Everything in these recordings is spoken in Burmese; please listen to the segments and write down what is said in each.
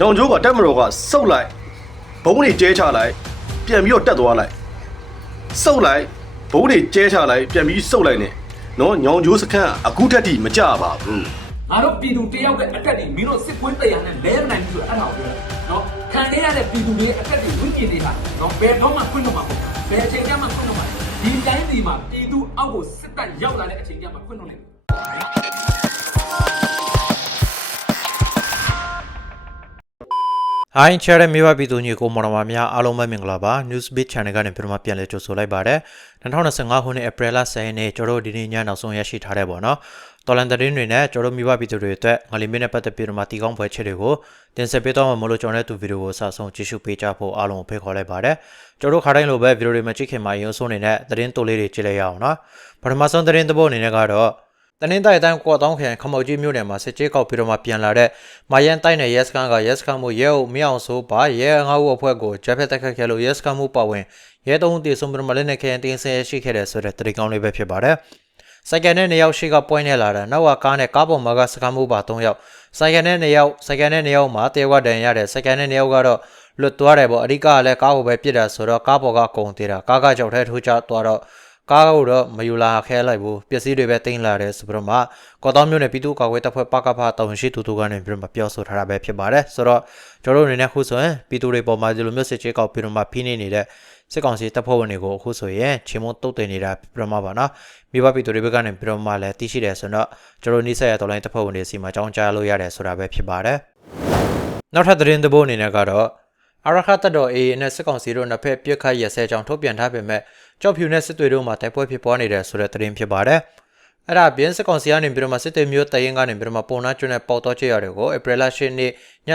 တောင်ကျိုးကတက်မတော်ကစုပ်လိုက်ဘုံတွေကျဲချလိုက်ပြန်ပြီးတော့တက်သွားလိုက်စုပ်လိုက်ဘုံတွေကျဲချလိုက်ပြန်ပြီးစုပ်လိုက်နေနော်ညောင်ကျိုးစခန်းကအခုထက်ထိမကြပါဘူးငါတို့ပြည်သူတယောက်ရဲ့အတက်တွေမင်းတို့စစ်ကွင်းတရားနဲ့လဲနိုင်ပြီဆိုအဲ့ဒါကိုပြောနော်ခံနေရတဲ့ပြည်သူတွေရဲ့အတက်တွေဝိညာဉ်တွေဟာနော်ဘယ်တော့မှခွင့်တော့မှာမဟုတ်ဘယ်အချိန်ကျမှခွင့်တော့မှာဒီတိုင်းဒီမှာပြည်သူအောက်ကိုစစ်တပ်ရောက်လာတဲ့အချိန်ကျမှခွင့်တော့လိမ့်မယ် ဟိုင်းချဲတဲ့မိဘပြည်သူညီကိုမော်တော်မများအားလုံးပဲမင်္ဂလာပါ Newsbeat Channel ကနေပြန်မှပြန်လဲကြိုဆိုလိုက်ပါတယ်2025ခုနှစ် April လ10ရက်နေ့ကျွန်တော်တို့ဒီနေ့ညနောက်ဆုံးရရှိထားတဲ့ပေါ့နော်တော်လန်သတင်းတွေနဲ့ကျွန်တော်မိဘပြည်သူတွေအတွက်ငလီမင်းနဲ့ပတ်သက်ပြီးတော့မှတီကောင်းပွဲချက်တွေကိုတင်ဆက်ပေးတော့မှာမလို့ကျွန်တော်လည်းသူဗီဒီယိုကိုစဆုံးကြည့်ရှုပေးကြဖို့အားလုံးကိုဖိတ်ခေါ်လိုက်ပါတယ်ကျွန်တော်တို့ခါတိုင်းလိုပဲဗီဒီယိုတွေမှာကြည့်ခင်မှာရုံဆုံးနေတဲ့သတင်းတိုလေးတွေကြည့်လိုက်ရအောင်နော်ပထမဆုံးသတင်းသဘောအနေနဲ့ကတော့ တနင်္သာရီတိုင်းကော့တောင်းခရိုင်ခမောက်ကြီးမြို့နယ်မှာစစ်ကြေးကောက်ပြီးတော့မှပြန်လာတဲ့မာယန်တိုက်နယ်ရဲစခန်းကရဲစခန်းမှုရဲအုပ်မြောင်ဆိုပါရဲငါးဦးအဖွဲ့ကိုဂျက်ဖက်တက်ခတ်ခဲ့လို့ရဲစခန်းမှုပါဝင်ရဲသုံးဦးတည်ဆုံပြီးတော့မှလက်နက်ခဲရင်တင်းဆဲရှိခဲ့တဲ့ဆိုတဲ့တတိကောင်းလေးပဲဖြစ်ပါတယ်။စိုက်ကယ်နဲ့နှစ်ယောက်ရှိကပွိုင်းနေလာတာနောက်ကကားနဲ့ကားပေါ်မှာကစခန်းမှုပါ၃ယောက်စိုက်ကယ်နဲ့နှစ်ယောက်စိုက်ကယ်နဲ့နှစ်ယောက်မှာတယောက်ကဒဏ်ရတဲ့စိုက်ကယ်နဲ့နှစ်ယောက်ကတော့လွတ်သွားတယ်ပေါ့အဓိကကလည်းကားပေါ်ပဲပြစ်တာဆိုတော့ကားပေါ်ကကုံသေးတာကားကကြောက်ထဲထိုးချသွားတော့ ကားကိုတော့မယူလာခဲလိုက်ဘူးပစ္စည်းတွေပဲတင်လာတယ်ဆိုပြီးတော့မှကော်တောင်းမြို့နယ်ပြည်သူ့ကာကွယ်တပ်ဖွဲ့ပကဖတောင်ရှိသူတို့ကနေပြီးတော့မှပြောဆိုထားတာပဲဖြစ်ပါတယ်ဆိုတော့ကျွန်တော်တို့အနေနဲ့ခုဆိုရင်ပြည်သူတွေပေါ်မှာဒီလိုမျိုးစစ်ကြေးကောက်ပြီးတော့မှဖိနေနေတဲ့စစ်ကောင်စီတပ်ဖွဲ့ဝင်တွေကိုအခုဆိုရင်ချင်းမုံတုတ်တင်နေတာပြတော့မှပါနော်မိဘပြည်သူတွေဘက်ကနေပြီးတော့မှလည်းသိရှိတယ်ဆိုတော့ကျွန်တော်နှိစက်ရတော်လိုင်းတပ်ဖွဲ့ဝင်တွေစီမှာကြောင်းကြားလို့ရတယ်ဆိုတာပဲဖြစ်ပါတယ်နောက်ထပ်သတင်းသဘောအနေနဲ့ကတော့အရခတ်တတော် AA နဲ့စစ်ကောင်စီတို့နှစ်ဖက်ပြစ်ခတ်ရစဲကြောင်းထုတ်ပြန်ထားပေမဲ့ ကြောက်ဖြူနဲ့စစ်တွေတို့မှာတိုက်ပွဲဖြစ်ပွားနေတယ်ဆိုတဲ့သတင်းဖြစ်ပါတယ်။အဲ့ဒါအပြင်စစ်ကောင်စီကနေပြီးတော့မှစစ်တွေမျိုးတရင်ကနေပြီးတော့မှပုံနာကျွန်းနဲ့ပေါတော့ချရတွေကိုဧပြီလ10ရက်နေ့ည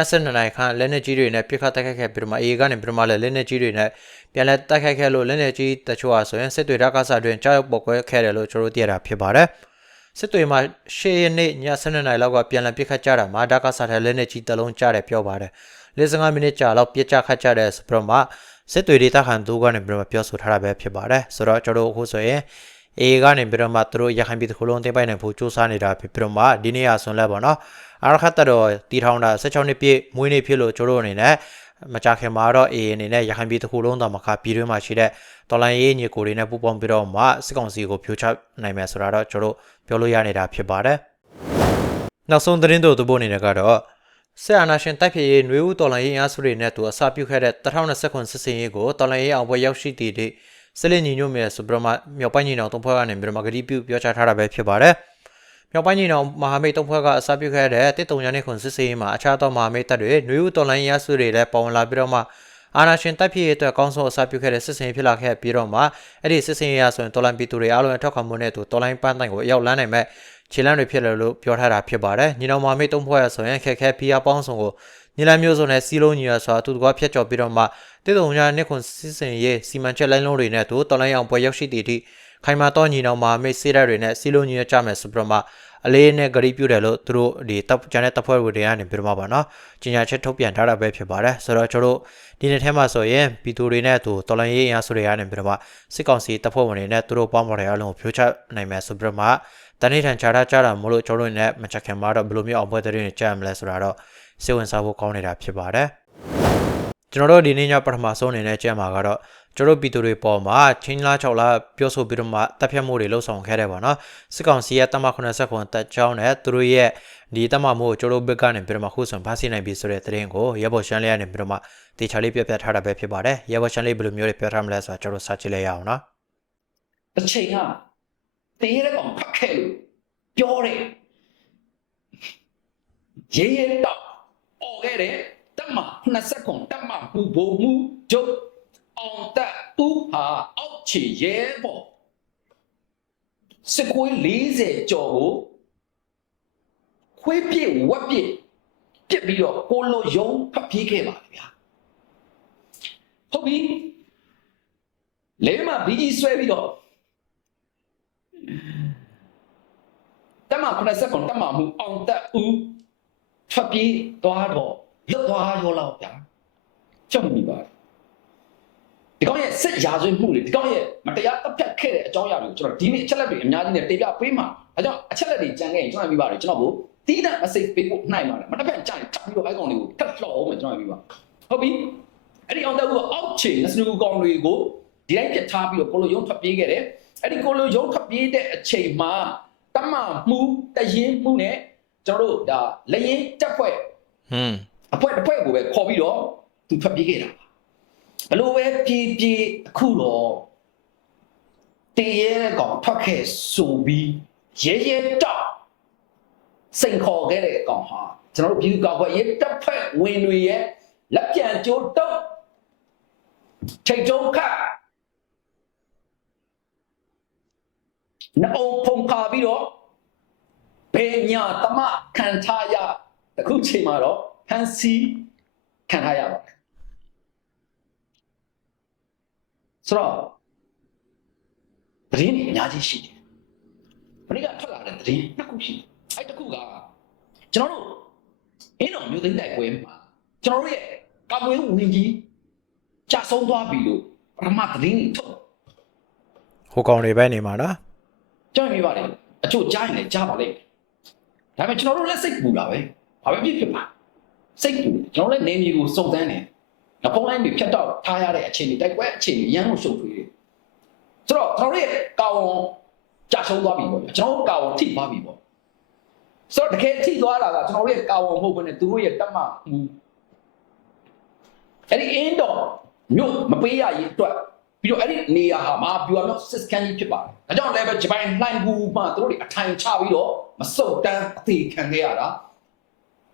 7:00နာရီခန့်လက်နက်ကြီးတွေနဲ့ပြစ်ခတ်တိုက်ခိုက်ခဲ့ပြီးတော့မှ AA ကနေပြီးတော့မှလည်းလက်နက်ကြီးတွေနဲ့ပြန်လဲတိုက်ခိုက်ခဲ့လို့လက်နက်ကြီးတချို့ဟာဆိုရင်စစ်တွေဓာတ်ကစားတွင်ကြောက်ပုတ်ခွဲခဲ့တယ်လို့ကျွန်တော်တို့သိရတာဖြစ်ပါတယ်။စစ်တွေမှာ10ရက်နေ့ည7:00နာရီလောက်ကပြန်လည်ပြစ်ခတ်ကြတာမှာဓာတ်ကစားတဲ့လက်နက်ကြီးတစ်လုံးကြားတယ်ပြောပါတယ်။55မိနစ်ကြာလောက်ပြစ်ချခတ်ကြတဲ့စပရမ စစ်တွေဒေတာခန်သူကနေပြီးတော့ပြောဆိုထားတာပဲဖြစ်ပါတယ်ဆိုတော့ကျွန်တော်တို့အခုဆိုရင်အေကနေပြီးတော့မှသူတို့ရခိုင်ပြည်သူလုံးတင်ပိုင်နိုင်ဖို့စူးစမ်းနေတာဖြစ်ပြီးတော့မှဒီနေ့ရဆွန်လဲပေါ့နော်အာရခတ်တော်တီထောင်တာ16နှစ်ပြည့်မွေးနေ့ဖြစ်လို့ကျွန်တော်တို့အနေနဲ့မကြခင်မှာတော့အေအနေနဲ့ရခိုင်ပြည်သူလုံးတော်မှာခပြည်တွင်းမှာရှိတဲ့တော်လိုင်းရေးညီကိုတွေနဲ့ပူးပေါင်းပြီးတော့မှစစ်ကောင်စီကိုဖြိုချနိုင်မယ်ဆိုတာတော့ကျွန်တော်တို့ပြောလို့ရနေတာဖြစ်ပါတယ်နောက်ဆုံးသတင်းတို့သဘောအနေနဲ့ကတော့ ဆက်အာနာရှင်တိုက်ဖြစ်ရေးနှွေးဦးတော်လိုင်းရေးအားစုတွေနဲ့သူအစပြုခဲ့တဲ့2029စစ်စင်ရေးကိုတော်လိုင်းရေးအောင်ပွဲရောက်ရှိတည်တဲ့စလင်ညီညွတ်မြေဆိုပြီးတော့မှမြောက်ပိုင်းညီနောင်သုံးဖွဲ့ကနေမြန်မာကတိပြုပြောကြားထားတာပဲဖြစ်ပါတယ်။မြောက်ပိုင်းညီနောင်မဟာမိတ်သုံးဖွဲ့ကအစပြုခဲ့တဲ့တစ်တုံရနေခွန်စစ်စင်ရေးမှာအခြားသောမဟာမိတ်တပ်တွေနှွေးဦးတော်လိုင်းရေးအားစုတွေလည်းပါဝင်လာပြီးတော့မှအာနာရှင်တိုက်ဖြစ်ရေးအတွက်ကောင်းဆုံးအစပြုခဲ့တဲ့စစ်စင်ဖြစ်လာခဲ့ပြီးတော့မှအဲ့ဒီစစ်စင်ရေးအရဆိုရင်တော်လိုင်းပြည်သူတွေအားလုံးအထောက်ခံမှုနဲ့သူတော်လိုင်းပန်းတိုင်ကိုအရောက်လန်းနိုင်မဲ့ ခြေလမ်းတွေဖြစ်တယ်လို့ပြောထားတာဖြစ်ပါတယ်ညီနောင်မဟာမိတ်သုံးဖွဲ့ရဆိုရင်ခက်ခဲဖီးယားပေါင်းစုံကိုညီလန်းမျိုးစုံနဲ့စီလုံးညီရဆိုတာသူတကွာဖျက်ကျော်ပြီးတော့မှတိတုံညာနှစ်ခွန်စစ်စင်ရေးစီမံချက်လိုင်းလုံးတွေနဲ့သူတော်လိုင်းအောင်ပွဲရောက်ရှိတည်သည့်ခိုင်မာတော့ညီနောင်မဟာမိတ်စေးရက်တွေနဲ့စီလုံးညီရကြမယ်ဆိုပြီးတော့မှအလေးနဲ့ဂရီပြုတယ်လို့သူတို့ဒီတပ်ကျန်တဲ့တပ်ဖွဲ့ဝင်တွေကနေပြီးတော့မှပါနော်ကြီးညာချက်ထုတ်ပြန်ထားတာပဲဖြစ်ပါတယ်ဆိုတော့ကျွန်တော်တို့ဒီနေ့ထဲမှာဆိုရင်ပြည်သူတွေနဲ့သူတော်လိုင်းရေးအင်အားစုတွေကနေပြီးတော့မှစစ်ကောင်စီတပ်ဖွဲ့ဝင်တွေနဲ့သူတို့ပေါင်းပေါ်တဲ့အလုံးကိုဖြိုးချနိုင်မယ်ဆိုပြီးတော့မှ တနေ့ထန်ချာတာကြတာမလို့ကျွန်တော်တို့နဲ့မချက်ခင်မှာတော့ဘယ်လိုမျိုးအောင်ပွဲတဲ့တွေနဲ့ကြားမလဲဆိုတာတော့စိတ်ဝင်စားဖို့ကောင်းနေတာဖြစ်ပါတယ်ကျွန်တော်တို့ဒီနေ့ညပထမဆုံးအနေနဲ့ကြားမှာကတော့ကျွန်တော်ပြည်သူတွေပေါ်မှာချင်းလား6လားပြောဆိုပြီးတော့မှတပ်ဖြတ်မှုတွေလှုပ်ဆောင်ခဲ့တယ်ပေါ့နော်စစ်ကောင်စီရဲ့တမ80ခွန်တပ်ချောင်းနဲ့သူတို့ရဲ့ဒီတမမှုကိုကျွန်တော်ဘက်ကနေပြီးတော့မှခုဆိုဖားဆီးနိုင်ပြီဆိုတဲ့သတင်းကိုရဲဘော်ရှမ်းလေးကနေပြီးတော့မှတေချာလေးပြပြထားတာပဲဖြစ်ပါတယ်ရဲဘော်ရှမ်းလေးဘယ်လိုမျိုးတွေပြောထားမလဲဆိုတာကျွန်တော်စကြည့်လိုက်ရအောင်နော်တစ်ချိန်က တေးတဲ့ကောင်ဖတ်ခဲ့လို့ပြောတယ်ရေးရတော့អော်ခဲ့တယ်တက်မ20ခုတက်မဘူဘိုမူကျုပ်အောင်တက်ဦးဟာအောက်ချီရဲပေါ့စကွေး40ကျော်ကိုခွေးပြည့်ဝက်ပြည့်ပြစ်ပြီးတော့ကိုလိုယုံဖတ်ပြေးခဲ့ပါလေဗျာဟုတ်ပြီလဲမဘီကြီးဆွဲပြီးတော့ တက်မ80ကွန်တက်မမှုအောင်တက်ဦးထွက်ပြေးသွားတော့လွတ်သွားရောလောက်ဗျာကြောက်မိပါတယ်ဒီကောင်ရဲ့စစ်ရာဇဝတ်မှုတွေဒီကောင်ရဲ့မတရားတပ်ဖြတ်ခဲ့တဲ့အကြောင်းအရာတွေကိုကျွန်တော်ဒီနေ့အချက်လက်တွေအများကြီးနဲ့တင်ပြပေးမှာအဲကြောင့်အချက်လက်တွေကြံခဲ့ရင်ကျွန်တော်မိပါတယ်ကျွန်တော်ကိုတီးတဲ့ message ပေးဖို့နိုင်ပါတယ်မတစ်ဖက်ကြာရင်ထပ်ပြီးတော့အဲ့ကောင်တွေကိုထပ်လှော်အောင်မယ်ကျွန်တော်ပြပါဟုတ်ပြီအဲ့ဒီအောင်တက်ကူအောက်ချိန်စနူကောင်တွေကိုဒီတိုင်းပြတ်ထားပြီးတော့ကိုလိုရုံထွက်ပြေးခဲ့တယ် အဲ့ဒီကိုလိုရုံထွက်ပြေးတဲ့အချိန်မှာတမမှုတရင်မှုနဲ့ကျွန်တော်တို့ဒါလရင်တက်ဖွဲ့ဟွန်းအဖွဲတစ်ဖွဲကိုပဲခေါ်ပြီးတော့သူထွက်ပြေးခဲ့တာဘလို့ပဲပြေးပြေးအခုတော့တည်ရဲကောင်ထွက်ခဲ့ဆိုပြီးရဲရဲတော့စိန်ခေါ်ခဲ့တဲ့ကောင်ဟာကျွန်တော်တို့ပြည်သူ့ကောက်ွယ်ရဲတပ်ဖွဲ့ဝင်တွေရဲ့လက်ပြန်ကြိုးတော့ထိတ်တုံးခ နှုတ်ဖုံခါပြီးတော့ဘေညာတမခံထားရတခုချိန်မှာတော့ဖန်စီခံထားရပါတယ်ဆိုတော့သတင်းတွေအများကြီးရှိတယ်ဘယ်ကထွက်လာတဲ့သတင်းနှစ်ခုရှိတယ်အဲ့တစ်ခုကကျွန်တော်တို့အင်းတော်မျိုးသိန်းတိုက်ပွဲမှာကျွန်တော်တို့ရဲ့ကာမွေးဝင်ကြီးကြာဆုံးသွားပြီလို့ပထမသတင်းတွေထုတ်ဟိုကောင်တွေပဲနေမှာနော် ကြောက်မိပါတယ်အချို့ကြားရင်လည်းကြားပါလိမ့်မယ်ဒါပေမဲ့ကျွန်တော်တို့လည်းစိတ်ပူတာပဲဘာပဲဖြစ်ဖြစ်ပါစိတ်ပူကျွန်တော်လည်းနေမျိုးကိုစုံစမ်းတယ်ငဖုံးလိုင်းတွေဖြတ်တော့ထားရတဲ့အခြေအနေတိုက်ပွဲအခြေအနေရမ်းလို့ရှုပ်ထွေးတယ်ဆိုတော့ကျွန်တော်တို့ရဲ့ကာဝန်ကြာဆုံးသွားပြီပေါ့ဗျာကျွန်တော်တို့ကာဝန်ထိသွားပြီပေါ့ဆိုတော့တကယ်ထိသွားတာကကျွန်တော်တို့ရဲ့ကာဝန်မဟုတ်ဘဲနဲ့သူတို့ရဲ့တက်မှမူအဲ့ဒီအင်းတော့မြို့မပေးရရေးအတွက် ပြီးတော့အဲ့ဒီနေရာဟာမှာပြူအောင်စစ်စကန်ကြီးဖြစ်ပါတယ်ဒါကြောင့်လည်းပဲဂျပန်လှိုင်းဘူးမှသူတို့တွေအထိုင်ချပြီးတော့မစုတ်တန်းအသေးခံခဲ့ရတာ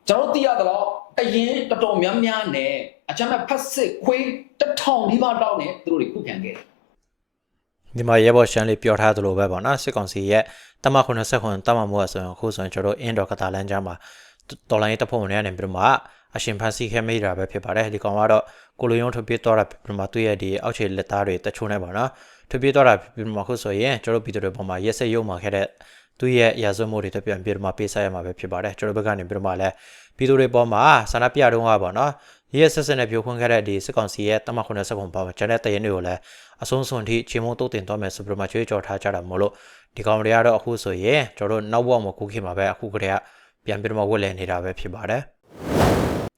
ကျွန်တော်တို့သိရတော့တရင်တော်တော်များများနဲ့အချမ်းမဲ့ဖတ်စစ်ခွေးတစ်ထောင်ဒီပါတောင်းနဲ့သူတို့တွေခုခံခဲ့တယ်ဒီမှာရဲဘော်ရှမ်းလေးပြောထားသလိုပဲပေါ့နော်စစ်ကောင်စီရဲ့တမ89တမမို့ဆိုရင်အခုဆိုရင်ကျွန်တော်တို့အင်းဒေါ်ကတာလန်ကြားမှာတော်လိုင်းတပ်ဖွဲ့ဝင်တွေကနေပြီးတော့မှအရှင်ဖန်စီခဲမိတာပဲဖြစ်ပါတယ်ဒီကောင်ကတော့ ကိုလိုယုံထွက်ပြေးသွားတာပြီးတော့မှသူ့ရဲ့ဒီအောက်ခြေလက်သားတွေတချို့နေပါနော်ထွက်ပြေးသွားတာပြီးတော့မှအခုဆိုရင်ကျွန်တော်တို့ပြည်သူတွေပေါ်မှာရက်စက်ရုံမှာခဲ့တဲ့သူ့ရဲ့ရာဇဝတ်မှုတွေတပြန်ပြီးတော့မှပေးဆက်ရမှာပဲဖြစ်ပါတယ်ကျွန်တော်တို့ဘက်ကနေပြီးတော့မှလည်းပြည်သူတွေပေါ်မှာဆန္ဒပြတော့ကပေါ့နော်ရဲဆက်ဆက်နဲ့ပြိုခွင်းခဲ့တဲ့ဒီစစ်ကောင်စီရဲ့တမ89ပါပါကျန်တဲ့တရင်တွေကိုလည်းအဆုံးစွန်ထိချေမုံတုတ်တင်သွားမယ်ဆိုပြီးတော့မှကြွေးကြော်ထားကြတာမို့လို့ဒီကောင်တွေကတော့အခုဆိုရင်ကျွန်တော်တို့နောက်ဘဝမှာခုခေတ်မှာပဲအခုကတည်းကပြန်ပြီးတော့မှဝက်လည်နေတာပဲဖြစ်ပါတယ်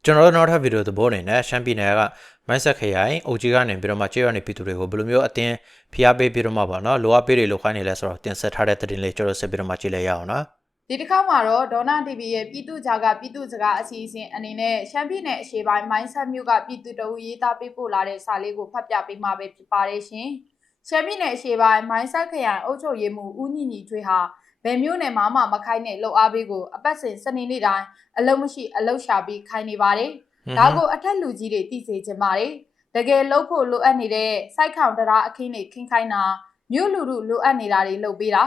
ကျွန်တော်တို့နောက်ထပ်ဗီဒီယိုသဘောအနေနဲ့ရှမ်းပြည်နယ်ကမိုင်းဆက်ခရိုင်အုပ်ကြီးကနေပြီးတော့မှကြေးရနေပြည်သူတွေကိုဘယ်လိုမျိုးအတင်းဖိအားပေးပြီးတော့မှပေါ့နော်လိုအပ်ပေးတွေလိုခိုင်းနေလဲဆိုတော့တင်ဆက်ထားတဲ့သတင်းလေးကျွန်တော်ဆက်ပြီးတော့မှကြည့်လိုက်ရအောင်နော်ဒီတစ်ခါမှာတော့ဒေါနာ TV ရဲ့ပြည်သူ့ဂျာကပြည်သူ့စကားအစီအစဉ်အနေနဲ့ရှမ်းပြည်နယ်အရှေ့ပိုင်းမိုင်းဆက်မြို့ကပြည်သူတအူရေးသားပေးပို့လာတဲ့စာလေးကိုဖတ်ပြပေးမှာပဲဖြစ်ပါတယ်ရှင်။ရှမ်းပြည်နယ်အရှေ့ပိုင်းမိုင်းဆက်ခရိုင်အုပ်ချုပ်ရေးမှူးဦးညီညီထွေးဟာ ဘယ်မြို့နယ်မှာမှမခိုင်းတဲ့လှုပ်အားပေးကိုအပတ်စဉ်စနေနေ့တိုင်းအလုံးမရှိအလုံးရှာပြီးခိုင်းနေပါတယ်။ဒါကိုအထက်လူကြီးတွေသိစေချင်ပါတယ်။တကယ်လှုပ်ဖို့လိုအပ်နေတဲ့စိုက်ခေါင်တရားအခင်းတွေခင်းခိုင်းတာမြို့လူလူလိုအပ်နေတာတွေလုပ်ပေးတာ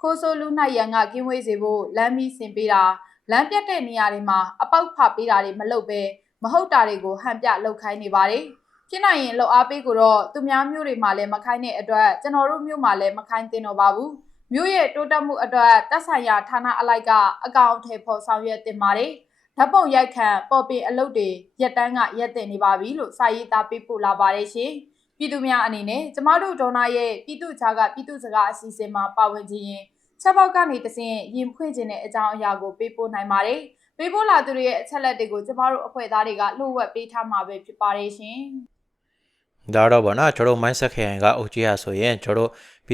ခိုးဆိုးလူနိုင်ရန်ကကင်းဝေးစေဖို့လမ်းမီးဆင်ပေးတာလမ်းပြတ်တဲ့နေရာတွေမှာအပေါက်ဖပေးတာတွေမလုပ်ပဲမဟုတ်တာတွေကိုဟန်ပြလုပ်ခိုင်းနေပါတယ်ဖြစ်နိုင်ရင်လှုပ်အားပေးကိုတော့သူများမျိုးတွေမှာလည်းမခိုင်းတဲ့အတွက်ကျွန်တော်တို့မျိုးမှာလည်းမခိုင်းတင်တော့ပါဘူး မျိုးရဲ့တိုးတက်မှုအတွက်တက်ဆိုင်ရာဌာနအလိုက်ကအကောင့်အထည်ဖော်ဆောင်ရွက်တင်ပါတယ်ဓာတ်ပုံရိုက်ခံပေါ်ပင်အလုပ်တွေရက်တန်းကရက်တင်နေပါပြီလို့စာရေးသားပေးပို့လာပါတယ်ရှင်ပြည်သူများအနေနဲ့ကျမတို့ဒေါနာရဲ့ပြည်သူ့ခြားကပြည်သူ့စကားအစီအစဉ်မှာပါဝင်ခြင်းရင်ချက်ပေါက်ကနေတဆင့်ရင်ဖွင့်ခြင်းတဲ့အကြောင်းအရာကိုပေးပို့နိုင်ပါတယ်။ပေးပို့လာသူတွေရဲ့အချက်လက်တွေကိုကျမတို့အဖွဲ့သားတွေကလှုပ်ဝက်ပေးထားမှာပဲဖြစ်ပါတယ်ရှင်။ဒါတော့ဗောနော်ကျွန်တော်တို့ mindset ခရိုင်ကအုပ်ကြီးရဆိုရင်ကျွန်တော်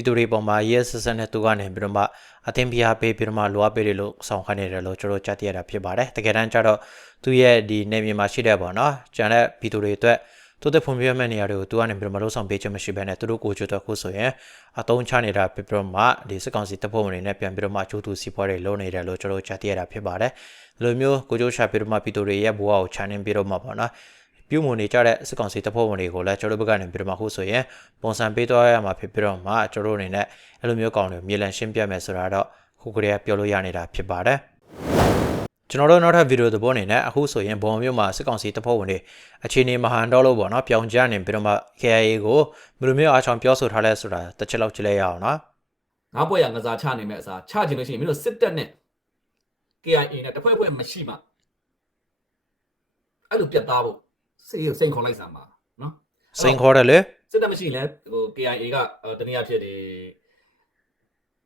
တို့ပြည်သူတွေပေါ်မှာရဲဆက်ဆက်နဲ့သူကနေပြီးတော့မှအသင်ပြားပေးပြီးတော့မှလိုအပ်ပေးတယ်လို့ဆောင်ခိုင်းနေတယ်လို့ကျွန်တော်ကြားသိရတာဖြစ်ပါတယ်တကယ်တမ်းကျတော့သူရဲ့ဒီနေမြေမှာရှိတဲ့ဗောနော်ကျန်တဲ့ပြည်သူတွေအတွက်သူတဲ့ဖွံ့ဖြိုးမဲ့နေရာတွေကိုသူကနေပြီးတော့မလို့ဆောင်ပေးခြင်းမရှိဘဲနဲ့သူတို့ကိုကြွတော့ခုဆိုရင်အတုံးချနေတာပြပြမှဒီစစ်ကောင်စီတပ်ဖွဲ့ဝင်တွေနဲ့ပြန်ပြီးတော့မှအကျိုးတူစီးပွားတွေလုပ်နေတယ်လို့ကျွန်တော်ကြားသိရတာဖြစ်ပါတယ်ဒီလိုမျိုးကိုကြိုးချပြီးတော့မှပြည်သူတွေရဲ့ဘဝကိုချန်နေပြီးတော့မှဗောနော် ပြုမှုနေကြတဲ့စစ်ကောင်စီတပ်ဖွဲ့ဝင်တွေကိုလည်းကျွန်တော်တို့ဘက်ကနေပြီးတော့မှခုဆိုရင်ပုံစံပေးသွားရမှာဖြစ်ပြီးတော့မှကျွန်တော်တို့အနေနဲ့အဲ့လိုမျိုးကောင်တွေမြေလံရှင်းပြမယ်ဆိုတာတော့ခုကတည်းကပြောလို့ရနေတာဖြစ်ပါတယ်ကျွန်တော်တို့နောက်ထပ်ဗီဒီယိုသဘောအနေနဲ့အခုဆိုရင်ဘုံမျိုးမှာစစ်ကောင်စီတပ်ဖွဲ့ဝင်တွေအခြေအနေမဟန်တော့လို့ပေါ့နော်ပြောင်းကြနေပြီးတော့မှ KIA ကိုဘယ်လိုမျိုးအားချောင်ပြောဆိုထားလဲဆိုတာတစ်ချက်လောက်ကြည့်လိုက်ရအောင်နော်ငါးပွဲရငစားချနိုင်မဲ့အစားချခြင်းလို့ရှိရင်မင်းတို့စစ်တပ်နဲ့ KIA နဲ့တဖွဲ့ဖွဲ့မရှိမှအဲ့လိုပြတ်သားဖို့ စိတ်စိန်ခေါ်လိုက်စမ်းပါနော်စိန်ခေါ်တယ်လေစစ်တပ်မရှိရင်လည်းဟို KIA ကတနည်းအားဖြင့်ဒီ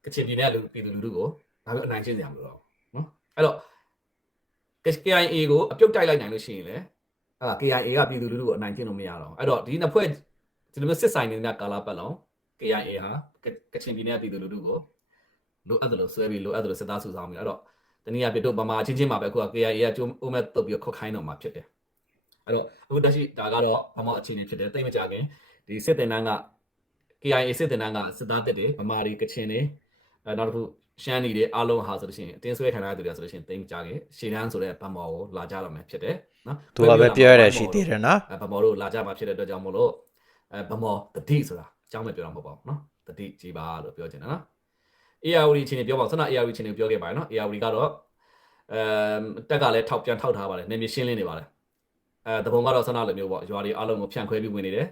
ကချင်ပြည်နယ်လူပြည်သူလူထုကိုဒါပဲအနိုင်ကျင့်ကြရမှာလို့နော်အဲ့တော့ KIA ကိုအပြုတ်တိုက်လိုက်နိုင်လို့ရှိရင်လေအဲ့ဒါ KIA ကပြည်သူလူထုကိုအနိုင်ကျင့်လို့မရတော့ဘူးအဲ့တော့ဒီနှစ်ဖွဲ့ဒီလိုမျိုးစစ်ဆိုင်နေတဲ့ကာလာပတ်လုံး KIA ဟာကချင်ပြည်နယ်ပြည်သူလူထုကိုလိုအပ်တယ်လို့ဆွဲပြီးလိုအပ်တယ်လို့စစ်သားစုဆောင်ပြီးအဲ့တော့တနည်းအားဖြင့်တို့ဗမာချင်းချင်းမှာပဲအခုက KIA ကကျိုးအိုးမဲ့တုတ်ပြီးခေါက်ခိုင်းတော့မှာဖြစ်တယ် အဲ့တော့အခုတက်ရှိဒါကတော့ဗမာအခြေအနေဖြစ်တယ်တိတ်မကြခင်ဒီစစ်တင်တန်းက KIA စစ်တင်တန်းကစစ်သားတက်တယ်ဗမာတွေကချင်တယ်အဲနောက်တစ်ခုရှမ်းနေတဲ့အားလုံးဟာဆိုလို့ရှိရင်အတင်းဆွဲခံရတဲ့ဆိုလို့ရှိရင်တိတ်မကြခင်ရှေတန်းဆိုတဲ့ဗမာကိုလာကြတော့မှဖြစ်တယ်နော်သူကပဲပြောရတယ်ရှိသေးတယ်နော်ဗမာတို့လာကြမှာဖြစ်တဲ့အတွက်ကြောင့်မို့လို့အဲဗမာတတိဆိုတာအကြောင်းပဲပြောတာမဟုတ်ပါဘူးနော်တတိကြည်ပါလို့ပြောချင်တယ်နော် ARD ချင်းနေပြောပါဆန္ဒ ARD ချင်းနေပြောခဲ့ပါတယ်နော် ARD ကတော့အဲတက်ကလည်းထောက်ပြန်ထောက်ထားပါတယ်နေမြရှင်းလင်းနေပါတယ် အဲတပုံကတော့ဆန္ဒလိုမျိုးပေါ့ရွာတွေအလုံးကိုဖြန့်ခွဲပြီးဝင်နေတယ်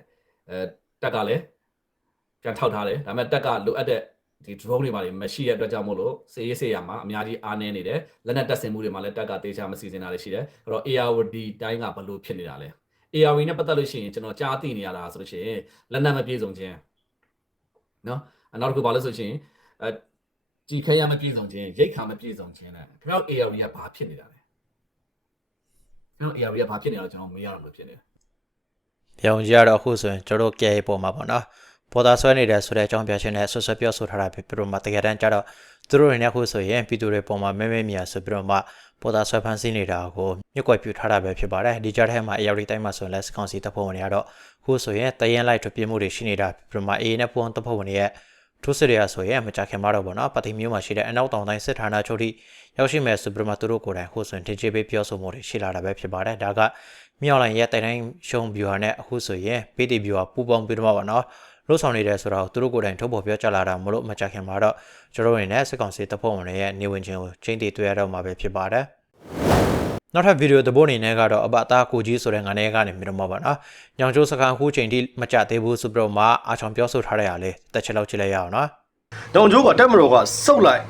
အဲတက်ကလည်းပြန်ထောက်ထားတယ်ဒါပေမဲ့တက်ကလိုအပ်တဲ့ဒီ drone တွေပါတွေမရှိရတဲ့အတွက်ကြောင့်မို့လို့စေရေးစေရမှာအများကြီးအားနည်းနေတယ်လက်နက်တပ်ဆင်မှုတွေမှာလည်းတက်ကတေချာမစီစဉ်တာတွေရှိတယ်အဲ့တော့ ARD တိုင်းကဘလို့ဖြစ်နေတာလဲ ARD နဲ့ပတ်သက်လို့ရှိရင်ကျွန်တော်ကြားသိနေရတာဆိုလို့ရှိရင်လက်နက်မပြည့်စုံခြင်းနော်နောက်တစ်ခုပါလို့ဆိုရှင်အဲကြည်ခဲရမပြည့်စုံခြင်းရိတ်ခါမပြည့်စုံခြင်းနဲ့ခင်ဗျား ARD ကဘာဖြစ်နေတာလဲ ခင်ဗျား ARV ကဘာဖြစ်နေတာကျွန်တော်မရတော့လို့ဖြစ်နေတယ်ပြောင်းကြရတော့အခုဆိုရင်ကျွန်တော်တို့ KA ပေါ်မှာပေါ့နော်ပေါ်သားဆွဲနေတယ်ဆိုတဲ့အကြောင်းပြချက်နဲ့ဆွဆွပြောဆိုထားတာပဲပြီးတော့မှတကယ်တမ်းကျတော့သူတို့တွေနဲ့အခုဆိုရင်ပြည်သူတွေပေါ်မှာမဲမဲမြာဆိုပြီးတော့မှပေါ်သားဆွဲဖန်ဆီးနေတာကိုမြစ်ကွက်ပြူထားတာပဲဖြစ်ပါတယ်ဒီကြားထဲမှာ ARD တိုင်းမှာဆိုရင်လက်စကောင်စီတပ်ဖွဲ့ဝင်တွေကတော့အခုဆိုရင်တရင်လိုက်ထွက်ပြေးမှုတွေရှိနေတာပြီးတော့မှ AA နဲ့ပုံတပ်ဖွဲ့ဝင်တွေရဲ့ ထိုးစစ်တွေကဆိုရင်မကြခင်မှာတော့ပေါ့နော်ပတိမျိုးမှာရှိတဲ့အနောက်တောင်တိုင်းစစ်ဌာနချုပ်ထိရောက်ရှိမဲ့ဆိုပြီးတော့မှသူတို့ကိုယ်တိုင်အခုဆိုရင်တင်ကြေးပေးပြောဆိုမှုတွေရှိလာတာပဲဖြစ်ပါတယ်ဒါကမြောက်လိုင်းရဲ့တိုင်တိုင်းရှုံဗျူဟာနဲ့အခုဆိုရင် PT ဗျူဟာပူပေါင်းပြီးတော့ပါနော်လှုပ်ဆောင်နေတယ်ဆိုတော့သူတို့ကိုယ်တိုင်ထုတ်ဖော်ပြောကြလာတာမလို့မကြခင်မှာတော့ကျွန်တော်တို့အနေနဲ့စစ်ကောင်စီတပ်ဖွဲ့ဝင်တွေရဲ့နေဝင်ခြင်းကိုချင်းတီတွေ့ရတော့မှာပဲဖြစ်ပါတယ် နောက်ထပ်ဗီဒီယိုသဘောအနေနဲ့ကတော့အပအသားကိုကြီးဆိုတဲ့ငါးနေကနေပြီးတော့မှာပါနော်။ညောင်ကျိုးစကန်ခုချိန်ထိမကြသေးဘူးဆိုပြီးတော့မှအာချောင်ပြောဆိုထားတဲ့ဟာလေးတက်ချက်လောက်ကြည့်လိုက်ရအောင်နော်။တောင်ကျိုးကတက်မတော်ကစုပ်လိုက်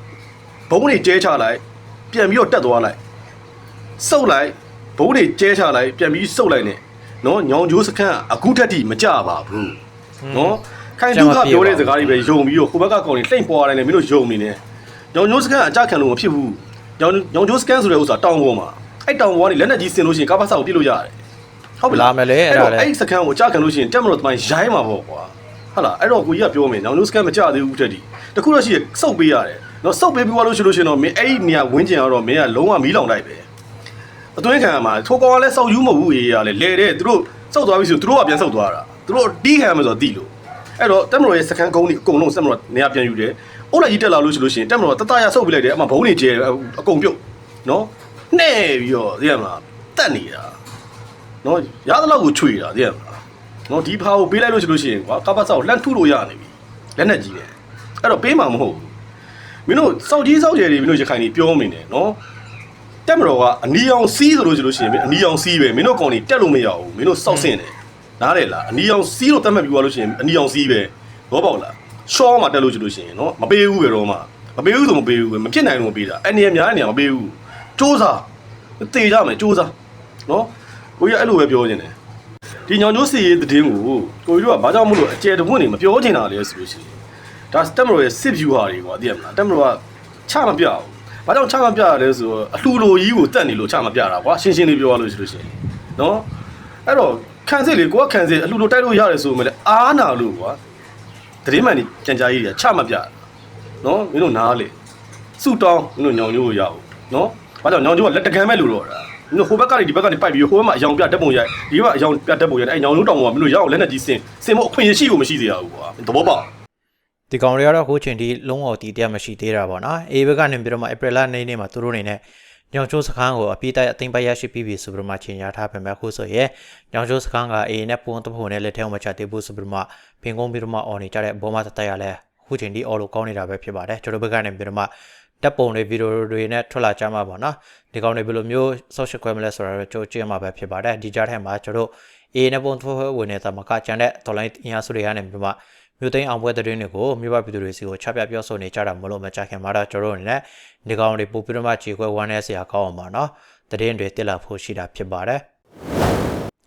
ဘုံတွေကျဲချလိုက်ပြန်ပြီးတော့တက်သွားလိုက်စုပ်လိုက်ဘုံတွေကျဲချလိုက်ပြန်ပြီးစုပ်လိုက်နဲ့နော်ညောင်ကျိုးစခန်းကအခုတက်တိမကြပါဘူးနော်ခိုင်တူကပြောတဲ့စကားတွေပဲယုံပြီးတော့ဟိုဘက်ကကောင်တွေလှိမ့်ပေါ်ရတယ်လေမင်းတို့ယုံနေနေညောင်ကျိုးစခန်းကအကြခံလို့မဖြစ်ဘူးညောင်ညောင်ကျိုးစခန်းဆိုတဲ့ဥစ္စာတောင်ပေါ်မှာ အဲ့တောင်ပေါ်ကနေလက်နက်ကြီးဆင်လို့ရှိရင်ကားပတ်ဆောက်ပြစ်လို့ရတယ်ဟုတ်ပြီလားလာမယ်လေအဲ့ဒါလေအဲ့စခန်းကိုအကြခံလို့ရှိရင်တက်မလို့တမိုင်းရိုင်းမှာပေါ့ကွာဟုတ်လားအဲ့တော့ကိုကြီးကပြောမယ်ညောင်ကျိုးစခန်းမကြသေးဘူးတက်ဒီတခုတော့ရှိရစုပ်ပေးရတယ်နော်စုပ်ပေးပြီးသွားလို့ရှိလို့ရှိရင်တော့မင်းအဲ့ဒီနေရာဝင်းကျင်ကတော့မင်းကလုံးဝမီးလောင်တိုက်ပဲအသွင်းခံရမှာထိုကောင်ကလည်းစောက်ယူမဟုတ်ဘူးအေးရလေလဲတဲ့သူတို့စောက်သွားပြီဆိုသူတို့ကပြန်စောက်သွားတာသူတို့တီးခံရမယ်ဆိုတော့တီးလို့အဲ့တော့တက်မလို့ရဲ့စခန်းကုန်းကြီးအကုန်လုံးတက်မလို့နေရာပြန်ယူတယ်အုတ်လိုက်ကြီးတက်လာလို့ရှိလို့ရှိရင်တက်မလို့တတရဆုပ်ပြလိုက်တယ်အမှဘုံနေကျဲအကုန်ပြုတ်နော် နှဲ့ပြီးတော့သိရမလားတက်နေတာနော်ရသလောက်ကိုချွေတာသိရမလားနော်ဒီဖာကိုပေးလိုက်လို့ရှိလို့ရှိရင်ကွာကပတ်ဆောက်လှမ်းထုလို့ရနေပြီလက်နဲ့ကြီးတယ်အဲ့တော့ပေးမှာမဟုတ်ဘူးမင်းတို့စောက်ကြီးစောက်ကျယ်တွေမင်းတို့ရခိုင်နေပြောနေတယ်နော်တက်မတော်ကအနီအောင်စီးဆိုလို့ရှိလို့ရှိရင်မင်းအနီအောင်စီးပဲမင်းတို့ကောင်တွေတက်လို့မရဘူးမင်းတို့စောက်ဆင်းတယ်နားတယ်လားအနီအောင်စီးလို့တတ်မှတ်ပြီးသွားလို့ရှိရင်အနီအောင်စီးပဲဘောပေါက်လားရှောင်းမှာတက်လို့ရှိလို့ရှိရင်နော်မပေးဘူးပဲတော့မှမပေးဘူးဆိုမပေးဘူးပဲမဖြစ်နိုင်လို့မပေးတာအဲ့နေရာများနေရာမပေးဘူး စူးစားတေကြမယ်စူးစားနော်ကိုကြီးအဲ့လိုပဲပြောနေတယ်ဒီညောင်ကျိုးစီရေးသတင်းကိုကိုကြီးတို့ကဘာကြောင့်မလို့အကျယ်တဝင့်နေမပြောချင်တာလဲဆိုလို့ရှိရင်ဒါတက်မတော်ရဲ့စစ်ဗျူဟာတွေကွာသိရမလားတက်မတော်ကချမပြဘူးဘာကြောင့်ချမပြရလဲဆိုတော့အလှူလိုကြီးကိုတက်နေလို့ချမပြတာကွာရှင်းရှင်းလေးပြောရလို့ရှိလို့ရှိရင်နော်အဲ့တော့ခံစစ်လေကိုကခံစစ်အလှူလိုတိုက်လို့ရတယ်ဆိုမှလည်းအားနာလို့ကွာတရင်မှန်ကြီးကြံကြားကြီးတွေကချမပြတာနော်မင်းတို့နားလေစုတောင်းမင်းတို့ညောင်ညိုးကိုရအောင်နော် ဘာကြောင့်ညောင်ညိုးကလက်တကမ်းမဲ့လို့တော့တာမင်းတို့ဟိုဘက်ကနေဒီဘက်ကနေပိုက်ပြီးဟိုဘက်မှာအယောင်ပြတက်ပုံရိုက်ဒီဘက်အယောင်ပြတက်ပုံရိုက်အဲ့ညောင်ညိုးတောင်ကမင်းတို့ရအောင်လက်နဲ့ကြီးစင်စင်မအခွင့်ရရှိကိုမရှိစေရဘူးကွာသဘောပေါက်ဒီကောင်တွေကတော့အခုချိန်ထိလုံးဝတည်တရားမရှိသေးတာပေါ့နော်အေဘက်ကနေပြီးတော့မှဧပြီလနေ့နေ့မှာသူတို့အနေနဲ့ညောင်ချိုးစခန်းကိုအပိတိုက်အသိမ်းပိုက်ရရှိပြီးပြီဆိုပြီးတော့မှချိန်ရထားပေမဲ့အခုဆိုရင်ညောင်ချိုးစခန်းကအေနဲ့ပုံတဖို့နဲ့လက်ထဲမှာချသေးဘူးဆိုပြီးတော့မှပင်ကုန်းပြီးတော့မှအော်နေကြတဲ့ဘောမတတက်ရလဲအခုချိန်ထိအော်လို့ကောင်းနေတာပဲဖြစ်ပါတယ်ကျွန်တော်ဘက်ကနေပြီးတော့မှ တပ်ပုံတွေဗီဒီယိုတွေနဲ့ထွက်လာကြမှာပေါ့နော်ဒီကောင်တွေဘယ်လိုမျိုး social ခွဲမလဲဆိုတာတော့ကြိုးကြည့်မှာပဲဖြစ်ပါတယ်ဒီကြားထဲမှာကျွန်တော်အေနဲ့ပုံတဖို့ဝင်နေတာမှာကကျန်တဲ့ online အင်အားစုတွေကနေပြီးတော့မှမြို့သိမ်းအောင်ပွဲသတင်းတွေကိုမြို့ပပြည်သူတွေစီကိုချပြပြောဆိုနေကြတာမလို့မကြခင်မှာတော့ကျွန်တော်တို့အနေနဲ့ဒီကောင်တွေပို့ပြီးတော့မှခြေခွဲဝမ်းနေစရာကောင်းအောင်ပါနော်သတင်းတွေတက်လာဖို့ရှိတာဖြစ်ပါတယ်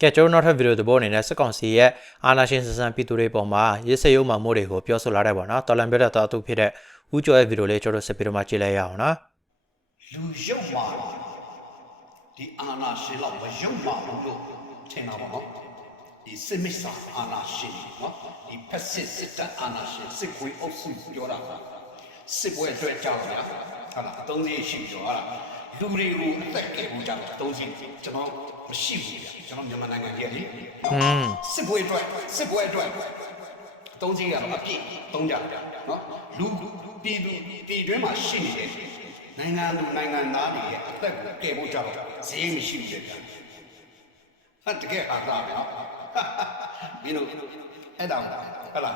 ကဲကျွန်တော်နောက်ထပ်ဗီဒီယိုသဘောအနေနဲ့စက်ကောင်စီရဲ့အာနာရှင်စစံပြည်သူတွေပေါ်မှာရစ်စရုံမှမို့တွေကိုပြောဆိုလာတဲ့ပေါ့နော်တော်လန်ပြတဲ့တာသူဖြစ်တဲ့ ဦးကျော်ရဲ့ဗီဒီယိုလေးကျွန်တော်ဆက်ပြီးတော့မှကြည့်လိုက်ရအောင်နော်လူရုပ်မာဒီအာနာရှင်တော့မယုံပါဘူးလို့ထင်တာပါနော်ဒီစစ်မစ်စာအာနာရှင်နော်ဒီဖက်စစ်စစ်တပ်အာနာရှင်စစ်ခွေးအုပ်စုပြောတာကစစ်ပွဲအတွက်ကြောက်ကြဟာလားအသုံးကြီးရှိပြောဟာလားလူတွေကိုအသက်ကဲဘူးကြောက်အသုံးကြီးကျွန်တော်မရှိဘူးဗျကျွန်တော်မြန်မာနိုင်ငံကြီးလေอืมစစ်ပွဲအတွက်စစ်ပွဲအတွက်သုံးကြီးကတော့အပြည့်သုံးကြတယ်နော်လူ ပြည်သူပြည်တွင်းမှာရှိနေတဲ့နိုင်ငံသူနိုင်ငံသားတွေရဲ့အသက်ကိုကယ်ဖို့ကြောက်ဈေးမရှိဘူးတဲ့ဟာတကယ်ဟာသာပဲနော်မင်းတို့အဲ့ဒါဟုတ်လား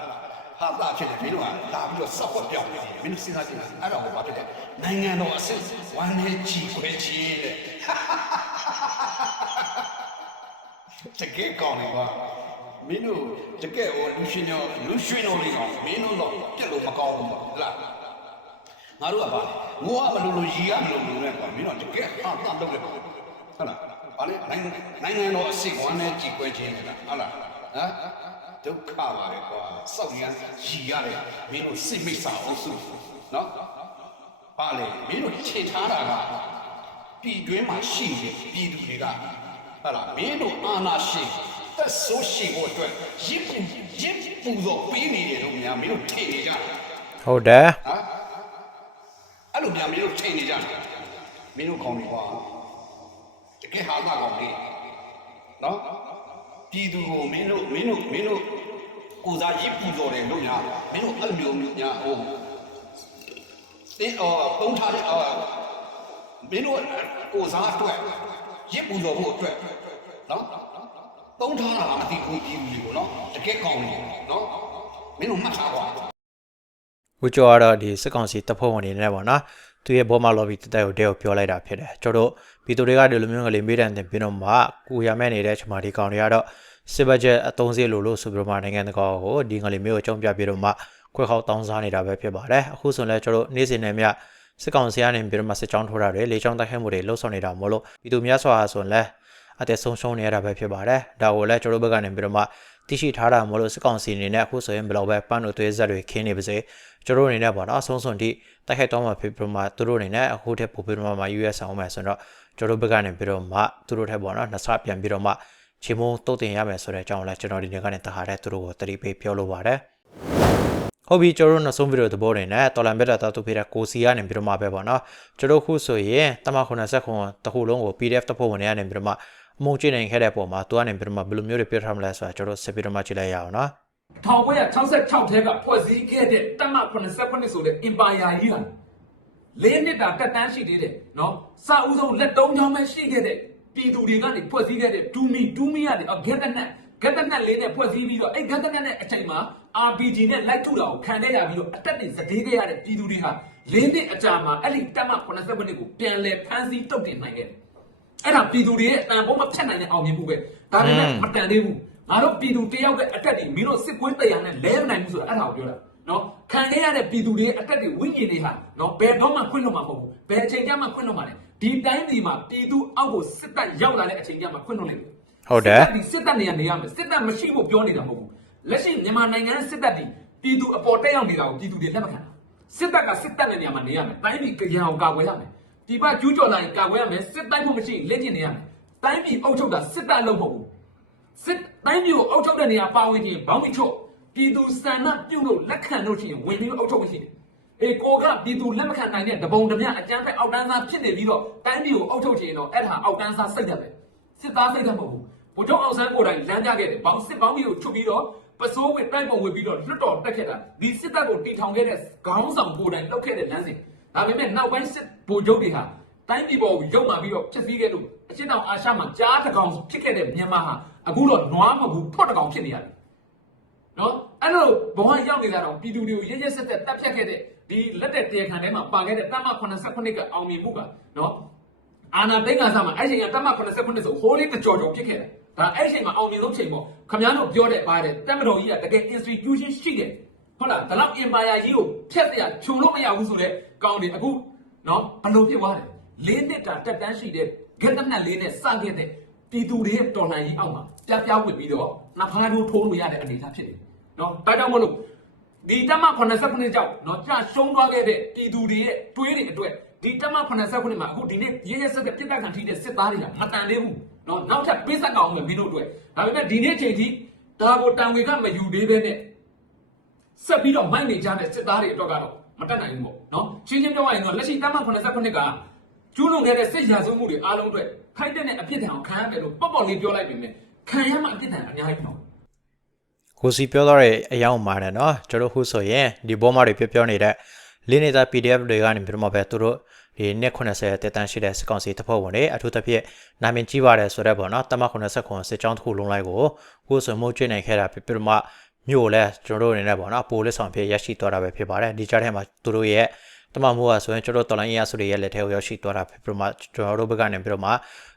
ဟာသာဖြစ်တယ်မင်းတို့ကလာပြီးတော့စောက်ွက်ပြောင်းနေတယ်မင်းတို့စဉ်းစားကြည့်အဲ့ဒါဟောဘာဖြစ်လဲနိုင်ငံတော်အစစ်ဝမ်းနေကြီးခွဲခြင်းတဲ့တကယ်ကောင်းနေပါ မင်းတို့တကယ်ဟိုလူရှင်ရောလူရှင်တော်လေးကောင်မင်းတို့တော့ပြက်လို့မကောင်းဘူးဟုတ်လားငါတို့ကပါငိုရမလို့လို့ရီရမလို့လို့နဲ့ကွာမင်းတို့တကယ်ဟာတတ်တော့လေဟုတ်လားဘာလဲနိုင်ငံနိုင်ငံတော်အစိတ်ဝမ်းနဲ့ကြည်ကွဲခြင်းလေဟုတ်လားဟမ်ဒုက္ခပါလေကွာစောက်ရန်ရီရတယ်မင်းတို့စိတ်မိတ်စာအောင်စုနော်ပါလေမင်းတို့ခြေထားတာကပြည်တွင်းမှာရှိနေတဲ့ပြည်သူတွေကဟာလားမင်းတို့အာနာရှင် သက်ဆိုးရှိဖို့အတွက်ရစ်ပူရစ်ပူတော့ပေးနေတယ်လို့များမင်းတို့ထင်နေကြတယ်ဟုတ်တယ်ဟမ်အဲ့လိုများမင်းတို့ထင်နေကြတယ်မင်းတို့ကောင်းနေပါတကယ်ဟာသာကောင်းနေနော်ပြည်သူကိုမင်းတို့မင်းတို့မင်းတို့ကိုစားရစ်ပူတော့တယ်လို့များမင်းတို့အဲ့လိုမျိုးများဟိုတင်းအော်ပုံထားတဲ့အော်မင်းတို့ကိုစားအတွက်ရစ်ပူတော်ဖို့အတွက်နော် သုံးထားတာအတိကိုကြည့်ဘူးလို့နော်တကယ်ကောင်းတယ်နော်မင်းတို့မှတ်ထားပါဦးကျော်ကတော့ဒီစစ်ကောင်စီတပ်ဖွဲ့ဝင်တွေနဲ့ပေါ့နော်သူရဲ့ဘောမလော်ဘီတတက်ကိုတဲကိုပြောလိုက်တာဖြစ်တယ်ကျွန်တော်တို့ပြည်သူတွေကဒီလိုမျိုးကလေးမေးတယ်တင်ပြီးတော့မှကိုရမဲ့နေတဲ့ချိန်မှာဒီကောင်တွေကတော့စစ်ဘတ်ဂျက်အသုံးစရိတ်လိုလို့ဆိုပြီးတော့မှနိုင်ငံတကာကိုဒီငလေးမျိုးကိုအကြောင်းပြပြီးတော့မှခွဲခေါက်တောင်းစားနေတာပဲဖြစ်ပါတယ်အခုဆိုရင်လည်းကျွန်တော်တို့နေ့စဉ်နဲ့မြစစ်ကောင်စီကနေပြီးတော့မှစစ်ကြောင်းထိုးတာတွေလေကြောင်းတိုက်ခိုက်မှုတွေလှုပ်ဆောင်နေတာမို့လို့ပြည်သူများစွာဆိုရင်လည်း အသက်ဆုံးရှုံးနေရတာပဲဖြစ်ပါတယ်ဒါကိုလည်းကျွန်တော်တို့ဘက်ကနေပြီးတော့မှသိရှိထားတာမို့လို့စစ်ကောင်စီအနေနဲ့အခုဆိုရင်ဘယ်လောက်ပဲပန်းတို့သွေးဆက်တွေခင်းနေပါစေကျွန်တော်တို့အနေနဲ့ပေါ့နော်အဆုံးစွန်ထိတိုက်ခိုက်တော့မှဖြစ်ပြီးတော့မှသူတို့အနေနဲ့အခုထက်ပိုပြီးတော့မှ US အောင်မယ်ဆိုတော့ကျွန်တော်တို့ဘက်ကနေပြီးတော့မှသူတို့ထက်ပေါ့နော်နှစ်ဆပြန်ပြီးတော့မှချေမုံတုတ်တင်ရမယ်ဆိုတဲ့အကြောင်းလည်းကျွန်တော်ဒီနေ့ကနေတခါတည်းသူတို့ကိုတတိပေးပြောလိုပါတယ်ဟုတ်ပြီကျွန်တော်တို့နောက်ဆုံးဗီဒီယိုသဘောတွေနဲ့တော်လန်ဘက်တာတာတူဖေးတဲ့ကိုစီကနေပြီးတော့မှပဲပေါ့နော်ကျွန်တော်ခုဆိုရင်တမ89ခွန်တစ်ခုလုံးကို PDF တစ်ဖို့ဝင်ရနေပြီးတော့မှ အမုံကျင်းနိုင်ခဲ့တဲ့ပုံမှာသူကနေပြီးတော့မှဘယ်လိုမျိုးတွေပြထားမလဲဆိုတာကျွန်တော်ဆက်ပြီးတော့မှကြည့်လိုက်ရအောင်နော်1966ထဲကဖွဲ့စည်းခဲ့တဲ့တက်မ89ဆိုတဲ့ empire ကြီးဟာလေးနှစ်တာတက်တန်းရှိသေးတယ်နော်စာအုပ်ဆုံးလက်တုံးချောင်းပဲရှိခဲ့တဲ့ပြည်သူတွေကနေဖွဲ့စည်းခဲ့တဲ့ဒူမီဒူမီကနေအဂက်တနက်ဂက်တနက်လေးနဲ့ဖွဲ့စည်းပြီးတော့အဲ့ဂက်တနက်နဲ့အချိန်မှာ RPG နဲ့လိုက်ထုတာကိုခံခဲ့ရပြီးတော့အတက်တွေစတေးခဲ့ရတဲ့ပြည်သူတွေဟာလေးနှစ်အကြာမှာအဲ့ဒီတက်မ89ကိုပြန်လဲဖမ်းဆီးတုတ်တင်နိုင်ခဲ့တယ် အဲ့ဒါပြည်သူတွေရဲ့အတန်ပုံးမဖြတ်နိုင်တဲ့အောင်မြင်မှုပဲဒါပေမဲ့မတန်သေးဘူးငါတို့ပြည်သူတယောက်ရဲ့အတက်တွေမင်းတို့စစ်ပွဲတရားနဲ့လဲမနိုင်ဘူးဆိုတာအဲ့ဒါကိုပြောတာနော်ခံရရတဲ့ပြည်သူတွေရဲ့အတက်တွေဝိညာဉ်တွေဟာနော်ဘယ်တော့မှခွင့်လို့မှာမဟုတ်ဘူးဘယ်အချိန်ကျမှခွင့်လို့မှာလဲဒီတိုင်းဒီမှာပြည်သူအောက်ကိုစစ်တပ်ရောက်လာတဲ့အချိန်ကျမှခွင့်လို့လိမ့်မယ်ဟုတ်တယ်ဒီစစ်တပ်နေရာနေရမယ်စစ်တပ်မရှိဖို့ပြောနေတာမဟုတ်ဘူးလက်ရှိမြန်မာနိုင်ငံစစ်တပ်ဒီပြည်သူအပေါ်တက်ရောက်နေတာကိုပြည်သူတွေလက်မခံတာစစ်တပ်ကစစ်တပ်နေရာမှာနေရမယ်တိုင်းပြည်ကြံအောင်ကာကွယ်ရမယ် ဒီဘကျူးကျော်လာရင်ကာကွယ်ရမယ်စစ်တိုင်းဖို့မရှိရင်လက်ကျင်နေရမယ်တိုင်းပြည်အုပ်ချုပ်တာစစ်တပ်အလုပ်မဟုတ်ဘူးစစ်တိုင်းပြည်ကိုအုပ်ချုပ်တဲ့နေရာပါဝင်ခြင်းဘောင်းမီချုပ်ပြည်သူစံနှပြုတ်လို့လက်ခံလို့ရှိရင်ဝင်ပြီးအုပ်ချုပ်မရှိတယ်အေးကိုကပြည်သူလက်မခံနိုင်တဲ့တပုံတမျှအကြမ်းဖက်အောက်တန်းသားဖြစ်နေပြီးတော့တိုင်းပြည်ကိုအုပ်ချုပ်ခြင်းတော့အဲ့ဒါအောက်တန်းသားစိတ်သက်ပဲစစ်သားစိတ်သက်မဟုတ်ဘူးဗိုလ်ချုပ်အောင်ဆန်းကိုယ်တိုင်လမ်းပြခဲ့တယ်ဘောင်စစ်ပေါင်းကြီးကိုချုပ်ပြီးတော့ပစိုးဝင်တိုက်ပုံဝင်ပြီးတော့လွတ်တော်တက်ခဲ့တာဒီစစ်တပ်ကိုတီထောင်ခဲ့တဲ့ခေါင်းဆောင်ကိုယ်တိုင်လောက်ခဲ့တဲ့လမ်းစဉ် ဒါပေမဲ့နောက်ပိုင်းစစ်ဗိုလ်ချုပ်တွေဟာတိုင်းပြည်ပေါ်ကိုရုပ်မာပြီးတော့ဖြစ်ပြီးခဲ့လို့အချင်းတော်အာရှမှာကြားတကောင်ဖြစ်ခဲ့တဲ့မြန်မာဟာအခုတော့နွားမဘူးဖော့တကောင်ဖြစ်နေရတယ်နော်အဲ့လိုဘဝရောက်နေတာတော့ပြည်သူတွေကိုရဲရဲစက်စက်တတ်ဖြတ်ခဲ့တဲ့ဒီလက်တဲ့တရားခံထဲမှာပါခဲ့တဲ့တမ89ကအောင်မြင်မှုကနော်အာနာသိန်းကစားမှာအဲ့ချိန်ကတမ89ဆိုဟိုးလေးတကြော်ကြော်ဖြစ်ခဲ့တယ်ဒါအဲ့ချိန်မှာအောင်မြင်ဆုံးချိန်ပေါ့ခမည်းတော်ပြောတဲ့ပါတယ်တက်မတော်ကြီးကတကယ် institution ရှိတယ်ဟုတ်လားဒါလောက် empire ကြီးကိုဖျက်ပြချုံလို့မရဘူးဆိုတော့ ကောင်းတယ်အခုနော်ဘလို့ဖြစ်သွားတယ်၄နှစ်တာတက်တန်းရှိတဲ့ဂက်တနက်လေးနဲ့စခဲ့တဲ့ပြည်သူတွေရဲ့တော်လှန်ရေးအောက်မှာပြပြဝစ်ပြီးတော့နှဖားတို့ထိုးလို့ရတဲ့အနေအထားဖြစ်တယ်နော်ဒါကြောင့်မလို့ဒီတက်မ89ကြောင့်နော်ကြာရှုံးသွားခဲ့တဲ့ပြည်သူတွေရဲ့တွေးတွေအတွက်ဒီတက်မ89မှာအခုဒီနေ့ရဲရဲဆက်ဆက်ပြစ်တက်ခံထိတဲ့စစ်သားတွေကမတန်သေးဘူးနော်နောက်ထပ်ပေးဆက်ကောင်မယ်မင်းတို့အတွက်ဒါပေမဲ့ဒီနေ့ချိန်ထိဒါကိုတန်ဝေကမယူသေးပဲနဲ့ဆက်ပြီးတော့မိုက်နေကြတဲ့စစ်သားတွေအတွက်ကတော့ မတတ်နိုင်ဘူးပေါ့နော်ချင်းချင်းပြောရရင်တော့လက်ရှိတမန်89ကကျူးလွန်ခဲ့တဲ့စစ်ရာဇဝတ်မှုတွေအားလုံးအတွက်ခိုက်တဲ့အပြစ်ဒဏ်ကိုခံရတယ်လို့ပေါ့ပေါ့လေးပြောလိုက်ပေမဲ့ခံရမှအပြစ်ဒဏ်အများကြီးပေါ့ကိုစီပြောတော့တဲ့အယောင်မာတယ်နော်ကျွန်တော်ခုဆိုရင်ဒီဘောမတွေပြောပြောနေတဲ့လင်းနေတာ PDF တွေကနေပြတော့ပဲသူတို့ဒီနှစ်80တက်တန်းရှိတဲ့စကောင်စီတပ်ဖွဲ့ဝင်တွေအထူးသဖြင့်နာမည်ကြီးပါတယ်ဆိုတော့ဗောနော်တမ89စစ်ကြောင်းတစ်ခုလုံးလိုက်ကိုကိုစုံမှုကျွေးနိုင်ခဲ့တာပြပြတော့ မှမြို့လဲကျွန်တော်တို့အနေနဲ့ပေါ့နော်ပိုလစ်ဆောင်ဖြစ်ရရှိသွားတာပဲဖြစ်ပါတယ်ဒီကြားထဲမှာသူတို့ရဲ့တမမိုးကဆိုရင်ကျွန်တော်တော်လိုင်းရဆိုတွေရဲ့လက်ထဲကိုရောက်ရှိသွားတာဖြစ်ပြီးတော့မှကျွန်တော်တို့ဘက်ကနေပြီးတော့မှ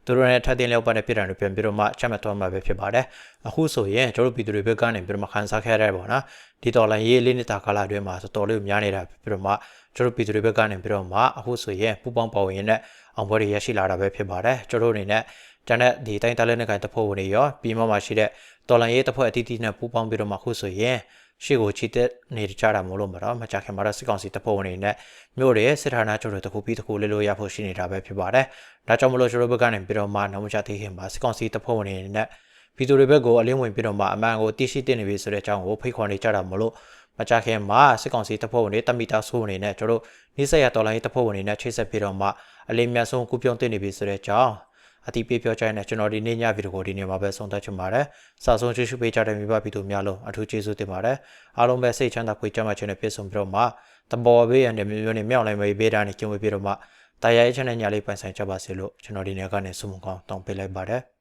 သူတို့နဲ့ထပ်တင်လျောက်ပတ်တဲ့ပြည်တော်တွေပြန်ပြီးတော့မှချက်မှတ်သွားမှာပဲဖြစ်ပါတယ်အခုဆိုရင်ကျွန်တော်တို့ပြည်သူတွေဘက်ကနေပြီးတော့မှခန်းစားခဲ့ရတဲ့ပေါ့နော်ဒီတော်လိုင်းရေးလေးနှစ်ကာလအတွင်းမှာတော်တော်လေးများနေတာဖြစ်ပြီးတော့မှကျွန်တော်တို့ပြည်သူတွေဘက်ကနေပြီးတော့မှအခုဆိုရင်ပူပေါင်းပါဝင်တဲ့အောင်ပွဲတွေရရှိလာတာပဲဖြစ်ပါတယ်ကျွန်တော်တို့အနေနဲ့တန်တဲ့ဒီတိုင်းတလဲနဲ့ကိုင်တဖို့ဝင်တွေရောပြီးမှမှရှိတဲ့ တော်လိုင်းရေးတဖွဲ့အတီးတီးနဲ့ပူပေါင်းပြီးတော့မှအခုဆိုရင်ရှေ့ကိုချီတက်နေကြတာမလို့မတော့မကြခင်မှာတော့စစ်ကောင်စီတပ်ဖွဲ့ဝင်တွေနဲ့မြို့တွေစစ်ဌာနချုပ်တွေတခုပြီးတခုလေးလို့ရဖို့ရှိနေတာပဲဖြစ်ပါတယ်။ဒါကြောင့်မလို့ကျွန်တော်တို့ဘက်ကနေပြီးတော့မှနောက်မချသေးခင်မှာစစ်ကောင်စီတပ်ဖွဲ့ဝင်တွေနဲ့ပြည်သူတွေဘက်ကိုအလင်းဝင်ပြီးတော့မှအမှန်ကိုသိရှိတင်နေပြီဆိုတဲ့အကြောင်းကိုဖိတ်ခေါ်နေကြတာမလို့မကြခင်မှာစစ်ကောင်စီတပ်ဖွဲ့ဝင်တွေတမီတာဆိုးနေနဲ့ကျွန်တော်တို့နေဆက်ရတော်လိုင်းတပ်ဖွဲ့ဝင်တွေနဲ့ချိတ်ဆက်ပြီးတော့မှအလင်းမြတ်ဆုံးကူပြုံးတင်နေပြီဆိုတဲ့အကြောင်း အတိပေးပြောကြတဲ့ကျွန်တော်ဒီနေ့ညဗီဒီယိုကိုဒီနေ့မှာပဲဆုံးသက်ချင်ပါတယ်။စာဆုံးကြည့်ရှုပေးကြတဲ့မိဘပြည်သူများလုံးအထူးကျေးဇူးတင်ပါတယ်။အားလုံးပဲစိတ်ချမ်းသာခွေကြမ်းမှခြင်းနဲ့ပြည့်စုံပြီးတော့မှတဘော်ဘေးရတဲ့မျိုးမျိုးနဲ့မြောက်လိုက်မေးပေးတာနဲ့ကျုံဝေးပြီးတော့မှတရားရေးချမ်းတဲ့ညာလေးပိုင်ဆိုင်ကြပါစေလို့ကျွန်တော်ဒီနေ့ကနေဆုမကောင်းတောင်းပေးလိုက်ပါတယ်။